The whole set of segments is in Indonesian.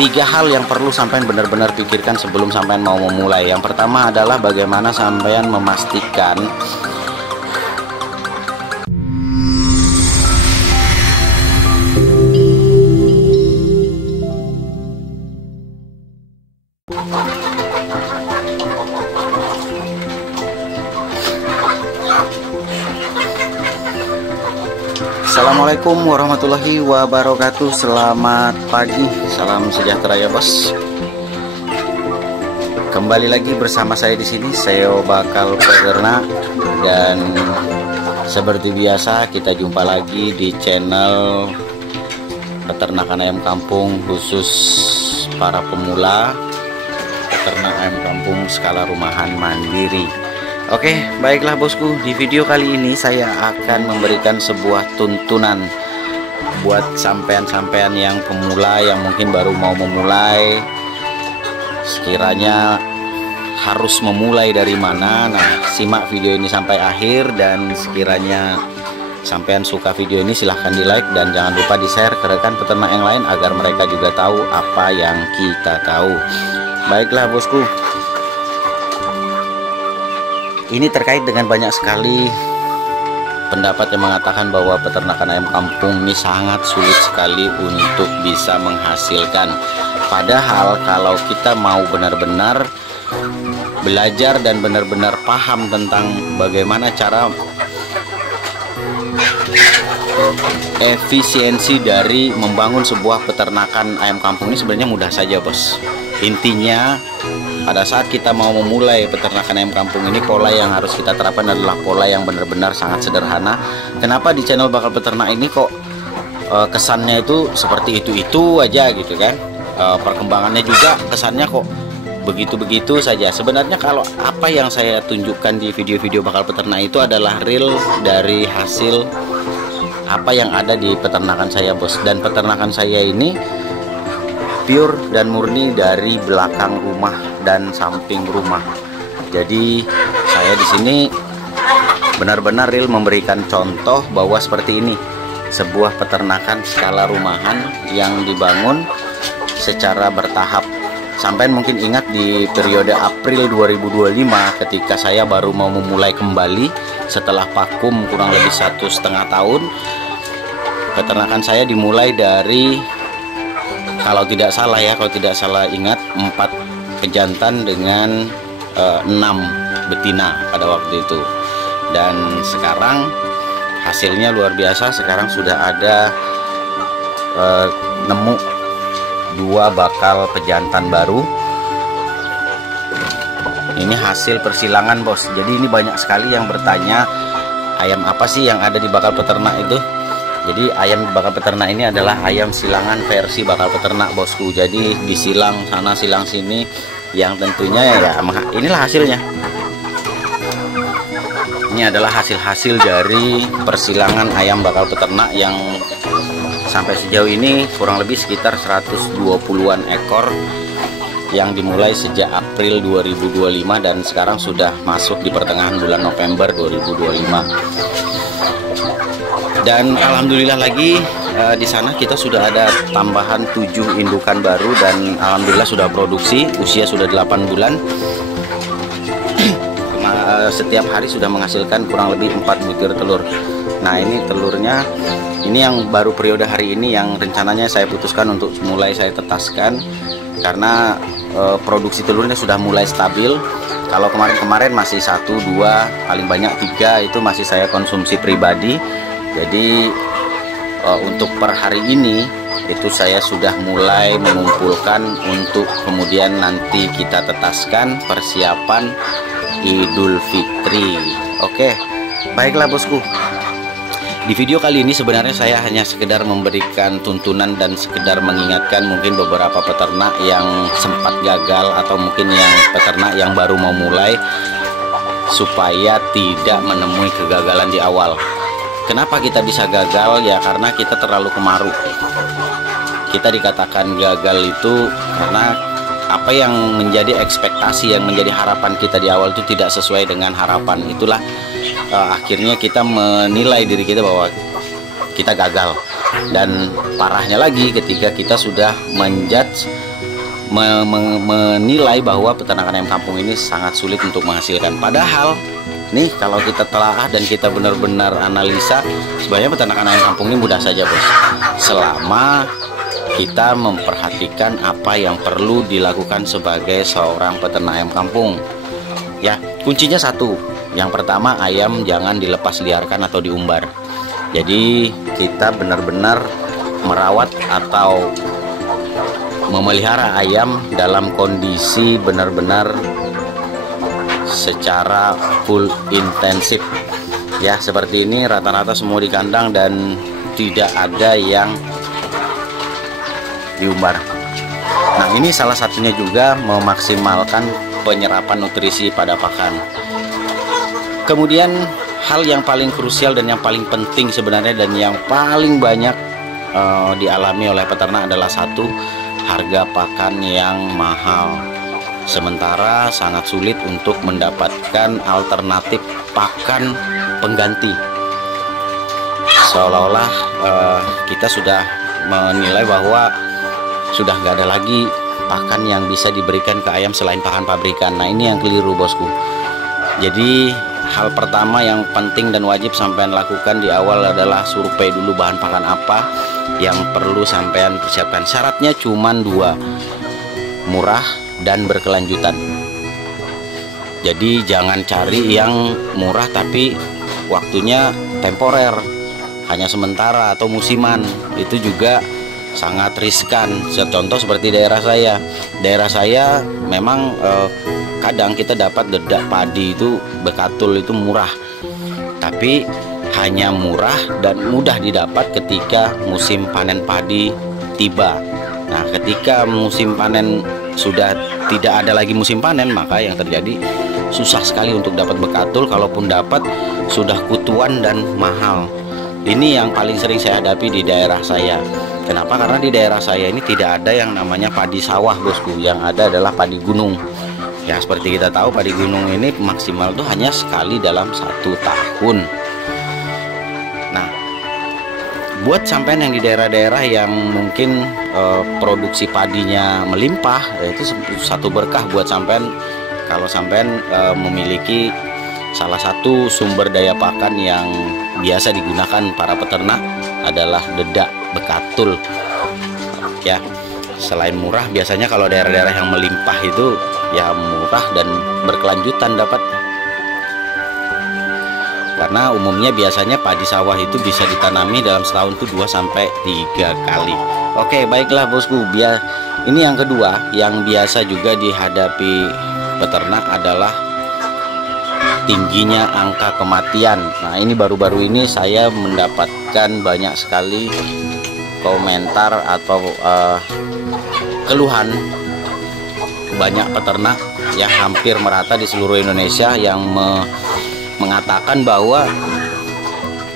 Tiga hal yang perlu sampean benar-benar pikirkan sebelum sampean mau memulai. Yang pertama adalah bagaimana sampean memastikan Assalamualaikum warahmatullahi wabarakatuh. Selamat pagi, salam sejahtera ya bos. Kembali lagi bersama saya di sini, Seo Bakal Peternak, dan seperti biasa kita jumpa lagi di channel peternakan ayam kampung khusus para pemula, peternak ayam kampung skala rumahan mandiri. Oke, baiklah bosku, di video kali ini saya akan memberikan sebuah tuntunan buat sampean-sampean yang pemula, yang mungkin baru mau memulai, sekiranya harus memulai dari mana. Nah, simak video ini sampai akhir, dan sekiranya sampean suka video ini silahkan di like, dan jangan lupa di share ke rekan peternak yang lain agar mereka juga tahu apa yang kita tahu. Baiklah bosku, ini terkait dengan banyak sekali pendapat yang mengatakan bahwa peternakan ayam kampung ini sangat sulit sekali untuk bisa menghasilkan. Padahal kalau kita mau benar-benar belajar dan benar-benar paham tentang bagaimana cara efisiensi dari membangun sebuah peternakan ayam kampung, ini sebenarnya mudah saja bos. Intinya pada saat kita mau memulai peternakan ayam kampung ini, pola yang harus kita terapkan adalah pola yang benar-benar sangat sederhana. Kenapa di channel Bakal Peternak ini kok kesannya itu seperti itu aja gitu kan? Perkembangannya juga kesannya kok begitu-begitu saja. Sebenarnya kalau apa yang saya tunjukkan di video-video Bakal Peternak itu adalah real dari hasil apa yang ada di peternakan saya bos. Dan peternakan saya ini pure dan murni dari belakang rumah dan samping rumah. Jadi saya di sini benar-benar real memberikan contoh bahwa seperti ini sebuah peternakan skala rumahan yang dibangun secara bertahap. Sampai mungkin ingat di periode April 2025 ketika saya baru mau memulai kembali setelah vakum kurang lebih 1,5 tahun. Peternakan saya dimulai dari, kalau tidak salah ingat, 4 pejantan dengan 6 betina pada waktu itu. Dan sekarang hasilnya luar biasa. Sekarang sudah ada nemu 2 bakal pejantan baru. Ini hasil persilangan bos. Jadi ini banyak sekali yang bertanya, ayam apa sih yang ada di Bakal Peternak itu? Jadi ayam Bakal Peternak ini adalah ayam silangan versi Bakal Peternak bosku. Jadi disilang sana silang sini, yang tentunya ya inilah hasilnya. Ini adalah hasil-hasil dari persilangan ayam Bakal Peternak yang sampai sejauh ini kurang lebih sekitar 120-an ekor, yang dimulai sejak April 2025 dan sekarang sudah masuk di pertengahan bulan November 2025. Dan alhamdulillah lagi di sana kita sudah ada tambahan 7 indukan baru, dan alhamdulillah sudah produksi, usia sudah 8 bulan. Setiap hari sudah menghasilkan kurang lebih 4 butir telur. Nah ini telurnya, ini yang baru periode hari ini yang rencananya saya putuskan untuk mulai saya tetaskan, karena produksi telurnya sudah mulai stabil. Kalau kemarin-kemarin masih 1, 2, paling banyak 3 itu masih saya konsumsi pribadi. Jadi untuk per hari ini itu saya sudah mulai mengumpulkan untuk kemudian nanti kita tetaskan persiapan Idul Fitri. Oke, baiklah bosku. Di video kali ini sebenarnya saya hanya sekedar memberikan tuntunan dan sekedar mengingatkan mungkin beberapa peternak yang sempat gagal, atau mungkin yang peternak yang baru mau mulai, supaya tidak menemui kegagalan di awal. Kenapa kita bisa gagal? Ya karena kita terlalu kemaru. Kita dikatakan gagal itu karena apa yang menjadi ekspektasi, yang menjadi harapan kita di awal itu tidak sesuai dengan harapan. Itulah akhirnya kita menilai diri kita bahwa kita gagal. Dan parahnya lagi ketika kita sudah menjudge menilai bahwa peternakan ayam kampung ini sangat sulit untuk menghasilkan. Padahal nih kalau kita telaah dan kita benar-benar analisa, sebenarnya peternakan ayam kampung ini mudah saja bos, selama kita memperhatikan apa yang perlu dilakukan sebagai seorang peternak ayam kampung. Ya, kuncinya satu. Yang pertama, ayam jangan dilepas liarkan atau diumbar. Jadi kita benar-benar merawat atau memelihara ayam dalam kondisi benar-benar secara full intensif. Ya, seperti ini rata-rata semua di kandang dan tidak ada yang diumbar. Nah, ini salah satunya juga memaksimalkan penyerapan nutrisi pada pakan. Kemudian hal yang paling krusial dan yang paling penting sebenarnya dan yang paling banyak dialami oleh peternak adalah satu, harga pakan yang mahal. Sementara sangat sulit untuk mendapatkan alternatif pakan pengganti. Seolah-olah kita sudah menilai bahwa sudah nggak ada lagi pakan yang bisa diberikan ke ayam selain pakan pabrikan. Nah, ini yang keliru bosku. Jadi hal pertama yang penting dan wajib sampean lakukan di awal adalah survei dulu bahan pakan apa yang perlu sampean persiapkan. Syaratnya cuma 2, murah dan berkelanjutan. Jadi jangan cari yang murah tapi waktunya temporer, hanya sementara atau musiman. Itu juga sangat riskan. Contoh seperti daerah saya. Daerah saya memang kadang kita dapat dedak padi itu bekatul itu murah, tapi hanya murah dan mudah didapat ketika musim panen padi tiba. Nah, ketika musim panen sudah tidak ada lagi musim panen, maka yang terjadi susah sekali untuk dapat bekatul. Kalaupun dapat sudah kutuan dan mahal. Ini yang paling sering saya hadapi di daerah saya. Kenapa? Karena di daerah saya ini tidak ada yang namanya padi sawah bosku. Yang ada adalah padi gunung. Ya, seperti kita tahu padi gunung ini maksimal tuh hanya sekali dalam 1 tahun. Nah, buat sampean yang di daerah-daerah yang mungkin produksi padinya melimpah, itu satu berkah buat sampean kalau sampean memiliki salah satu sumber daya pakan yang biasa digunakan para peternak adalah dedak bekatul. Ya, selain murah, biasanya kalau daerah-daerah yang melimpah itu ya murah dan berkelanjutan dapat. Karena umumnya biasanya padi sawah itu bisa ditanami dalam setahun itu 2-3 kali. Oke, baiklah bosku. Ini yang kedua yang biasa juga dihadapi peternak adalah tingginya angka kematian. Nah, ini baru-baru ini saya mendapatkan banyak sekali komentar atau keluhan banyak peternak yang hampir merata di seluruh Indonesia yang mengatakan bahwa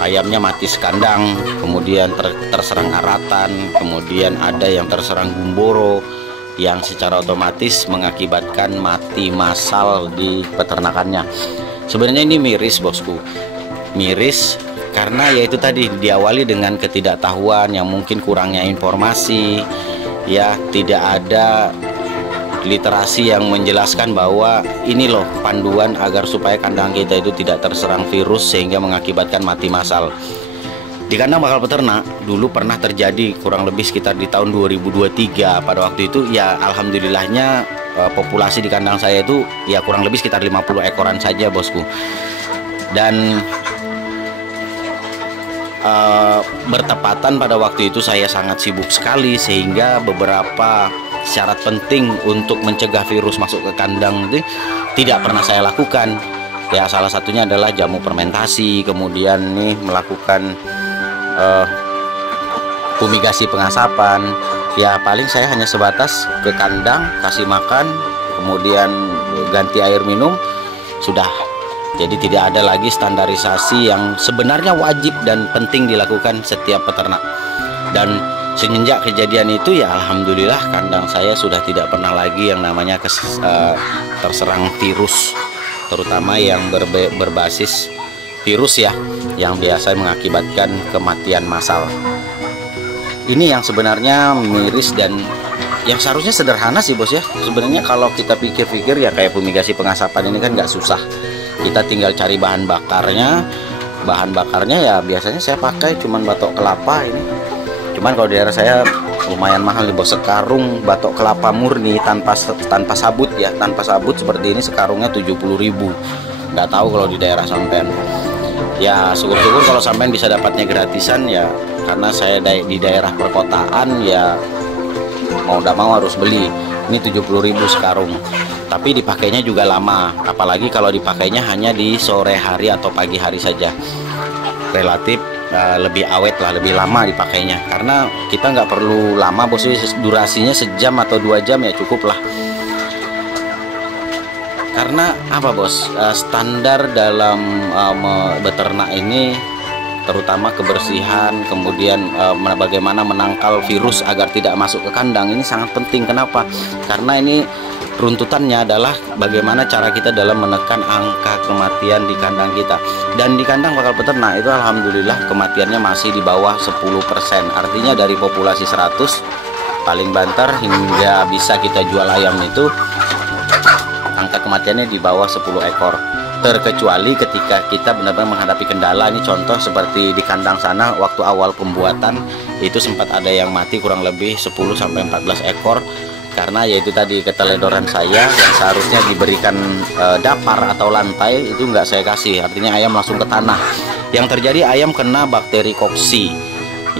ayamnya mati sekandang, kemudian terserang aratan, kemudian ada yang terserang gumboro yang secara otomatis mengakibatkan mati massal di peternakannya. Sebenarnya ini miris bosku, miris karena yaitu tadi diawali dengan ketidaktahuan yang mungkin kurangnya informasi, ya tidak ada literasi yang menjelaskan bahwa ini loh panduan agar supaya kandang kita itu tidak terserang virus sehingga mengakibatkan mati massal. Di kandang bakal peternak dulu pernah terjadi kurang lebih sekitar di tahun 2023. Pada waktu itu ya alhamdulillahnya populasi di kandang saya itu ya kurang lebih sekitar 50 ekoran saja bosku. Dan bertepatan pada waktu itu saya sangat sibuk sekali sehingga beberapa syarat penting untuk mencegah virus masuk ke kandang itu tidak pernah saya lakukan. Ya, salah satunya adalah jamu fermentasi, kemudian nih melakukan fumigasi pengasapan. Ya, paling saya hanya sebatas ke kandang, kasih makan, kemudian ganti air minum, sudah. Jadi tidak ada lagi standarisasi yang sebenarnya wajib dan penting dilakukan setiap peternak. Dan semenjak kejadian itu ya alhamdulillah kandang saya sudah tidak pernah lagi yang namanya terserang virus, terutama yang berbasis virus ya, yang biasa mengakibatkan kematian massal. Ini yang sebenarnya miris dan yang seharusnya sederhana sih bos ya. Sebenarnya kalau kita pikir-pikir ya kayak fumigasi pengasapan ini kan nggak susah. Kita tinggal cari bahan bakarnya. Bahan bakarnya ya biasanya saya pakai cuman batok kelapa ini. Cuman kalau di daerah saya lumayan mahal nih bos, sekarung batok kelapa murni tanpa sabut ya, tanpa sabut seperti ini sekarungnya 70.000. Nggak tahu kalau di daerah sampean. Ya syukur-syukur kalau sampean bisa dapatnya gratisan ya, karena saya di daerah perkotaan ya mau tidak mau harus beli. Ini 70.000 sekarung, tapi dipakainya juga lama, apalagi kalau dipakainya hanya di sore hari atau pagi hari saja. Relatif lebih awet lah, lebih lama dipakainya, karena kita nggak perlu lama bos, durasinya sejam atau 2 jam ya cukup lah. Karena apa bos, standar dalam beternak ini terutama kebersihan, kemudian bagaimana menangkal virus agar tidak masuk ke kandang, ini sangat penting. Kenapa? Karena ini runtutannya adalah bagaimana cara kita dalam menekan angka kematian di kandang kita. Dan di kandang bakal peternak itu alhamdulillah kematiannya masih di bawah 10%. Artinya dari populasi 100 paling banter hingga bisa kita jual ayam itu angka kematiannya di bawah 10 ekor. Terkecuali ketika kita benar-benar menghadapi kendala. Ini contoh seperti di kandang sana waktu awal pembuatan itu sempat ada yang mati kurang lebih 10-14 ekor, karena yaitu tadi keteledoran saya yang seharusnya diberikan dapar atau lantai itu nggak saya kasih, artinya ayam langsung ke tanah. Yang terjadi ayam kena bakteri koksi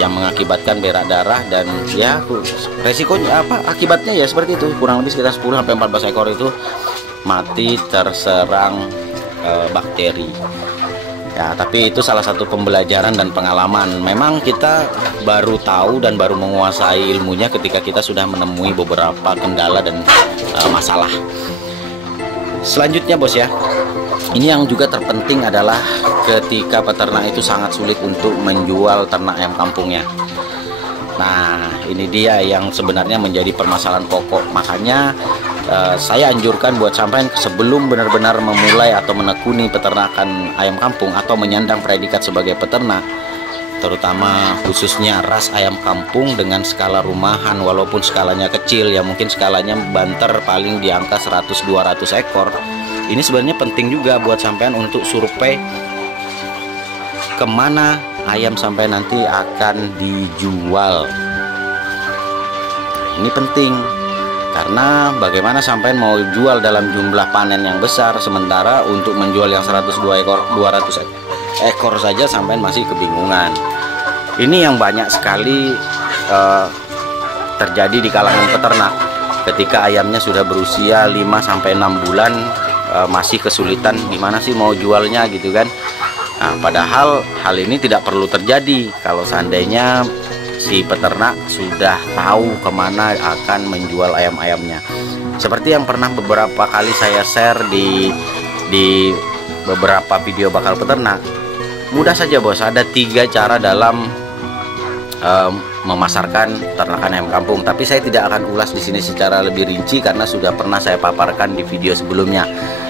yang mengakibatkan berak darah, dan ya resikonya apa, akibatnya ya seperti itu, kurang lebih sekitar 10-14 ekor itu mati terserang bakteri ya. Tapi itu salah satu pembelajaran dan pengalaman. Memang kita baru tahu dan baru menguasai ilmunya ketika kita sudah menemui beberapa kendala dan masalah. Selanjutnya bos ya, ini yang juga terpenting adalah ketika peternak itu sangat sulit untuk menjual ternak ayam kampungnya. Nah ini dia yang sebenarnya menjadi permasalahan pokok. Makanya saya anjurkan buat sampean sebelum benar-benar memulai atau menekuni peternakan ayam kampung atau menyandang predikat sebagai peternak, terutama khususnya ras ayam kampung dengan skala rumahan, walaupun skalanya kecil ya, mungkin skalanya banter paling di angka 100-200 ekor. Ini sebenarnya penting juga buat sampean untuk survei kemana ayam sampai nanti akan dijual. Ini penting karena bagaimana sampean mau jual dalam jumlah panen yang besar, sementara untuk menjual yang 102 ekor 200 ekor saja sampean masih kebingungan. Ini yang banyak sekali terjadi di kalangan peternak ketika ayamnya sudah berusia 5-6 bulan, masih kesulitan gimana sih mau jualnya gitu kan. Nah, padahal hal ini tidak perlu terjadi kalau seandainya si peternak sudah tahu kemana akan menjual ayam-ayamnya. Seperti yang pernah beberapa kali saya share di beberapa video bakal peternak. Mudah saja bos, ada 3 cara dalam memasarkan ternakan ayam kampung. Tapi saya tidak akan ulas di sini secara lebih rinci karena sudah pernah saya paparkan di video sebelumnya.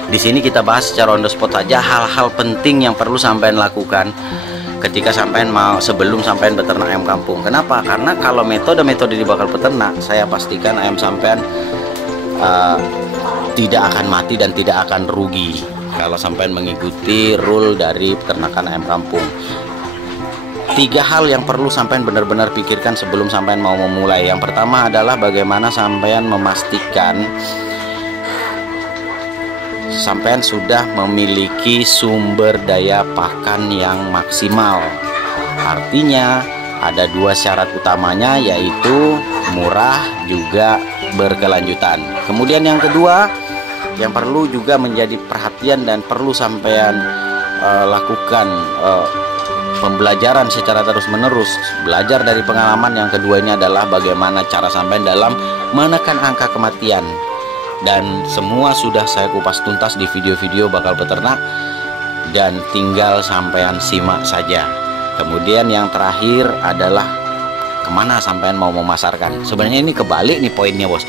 Di sini kita bahas secara on the spot saja hal-hal penting yang perlu sampean lakukan ketika sampean mau sebelum sampean beternak ayam kampung. Kenapa? Karena kalau metode-metode di bakal peternak, saya pastikan ayam sampean tidak akan mati dan tidak akan rugi kalau sampean mengikuti rule dari peternakan ayam kampung. 3 hal yang perlu sampean benar-benar pikirkan sebelum sampean mau memulai. Yang pertama adalah bagaimana sampean memastikan sampean sudah memiliki sumber daya pakan yang maksimal. Artinya ada 2 syarat utamanya, yaitu murah juga berkelanjutan. Kemudian yang kedua yang perlu juga menjadi perhatian dan perlu sampean lakukan pembelajaran secara terus-menerus, belajar dari pengalaman. Yang kedua ini adalah bagaimana cara sampean dalam menekan angka kematian. Dan semua sudah saya kupas tuntas di video-video bakal peternak, dan tinggal sampean simak saja. Kemudian yang terakhir adalah kemana sampean mau memasarkan. Sebenarnya ini kebalik nih poinnya bos.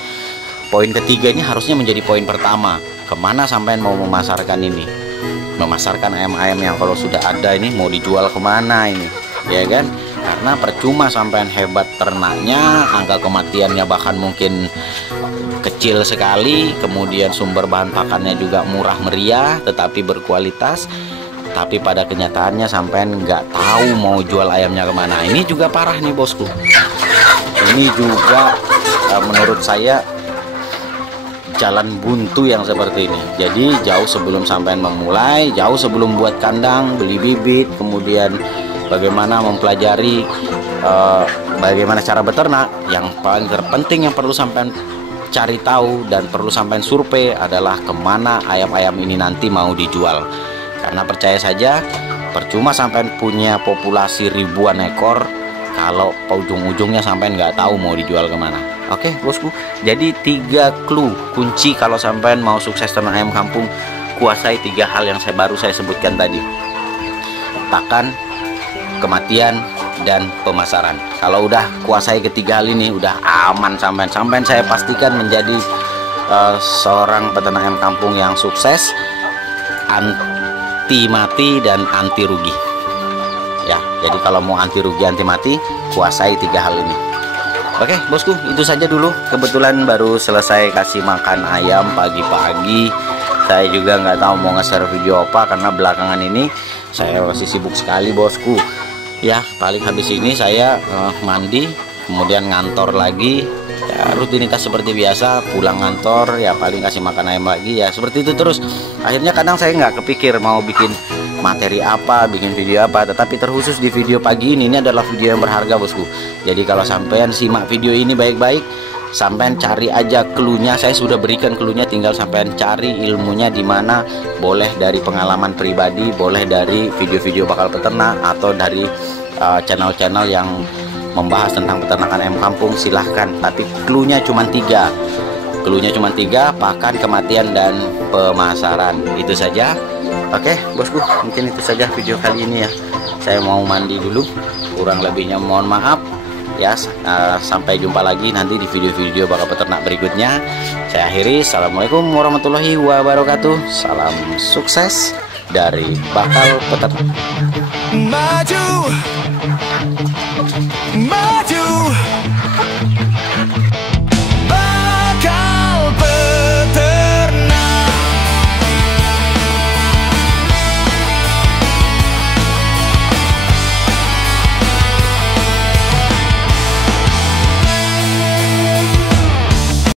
Poin ketiga ini harusnya menjadi poin pertama. Kemana sampean mau memasarkan ini, memasarkan ayam-ayam yang kalau sudah ada ini mau dijual kemana ini, ya kan? karena percuma sampean hebat ternaknya, angka kematiannya bahkan mungkin kecil sekali, kemudian sumber bahan pakannya juga murah meriah tetapi berkualitas, tapi pada kenyataannya sampean nggak tahu mau jual ayamnya kemana. Ini juga parah nih bosku, ini juga menurut saya jalan buntu yang seperti ini. Jadi jauh sebelum sampean memulai, jauh sebelum buat kandang, beli bibit, kemudian bagaimana mempelajari bagaimana cara beternak, yang paling terpenting yang perlu sampean cari tahu dan perlu sampean survei adalah kemana ayam-ayam ini nanti mau dijual. Karena percaya saja, percuma sampean punya populasi ribuan ekor kalau ujung-ujungnya sampean nggak tahu mau dijual kemana. Oke bosku, jadi 3 clue kunci kalau sampean mau sukses ternak ayam kampung. Kuasai 3 hal yang baru saya sebutkan tadi: pakan, kematian, dan pemasaran. Kalau udah kuasai ketiga hal ini, udah aman sampean. Saya pastikan menjadi seorang peternak ayam kampung yang sukses, anti mati dan anti rugi. Ya, jadi kalau mau anti rugi, anti mati, kuasai 3 hal ini. Oke bosku, itu saja dulu. Kebetulan baru selesai kasih makan ayam pagi-pagi. Saya juga nggak tahu mau nge-share video apa karena belakangan ini saya masih sibuk sekali bosku. Ya, paling habis ini saya mandi, kemudian ngantor lagi. Ya, rutinitas seperti biasa, pulang ngantor, ya paling kasih makan ayam lagi, ya seperti itu terus. Akhirnya kadang saya nggak kepikir mau bikin materi apa, bikin video apa, tetapi terkhusus di video pagi ini adalah video yang berharga bosku. Jadi kalau sampean simak video ini baik-baik, sampean cari aja clue-nya. Saya sudah berikan clue-nya, tinggal sampean cari ilmunya di mana. Boleh dari pengalaman pribadi, boleh dari video-video bakal peternak, atau dari channel-channel yang membahas tentang peternakan ayam kampung, silahkan. Tapi clue-nya cuma 3. Clue-nya cuma 3: pakan, kematian, dan pemasaran. Itu saja. Oke bosku, mungkin itu saja video kali ini ya. Saya mau mandi dulu, kurang lebihnya mohon maaf ya. Sampai jumpa lagi nanti di video-video bakal peternak berikutnya. Saya akhiri. Assalamualaikum warahmatullahi wabarakatuh. Salam sukses dari Bakal Peternak. Maju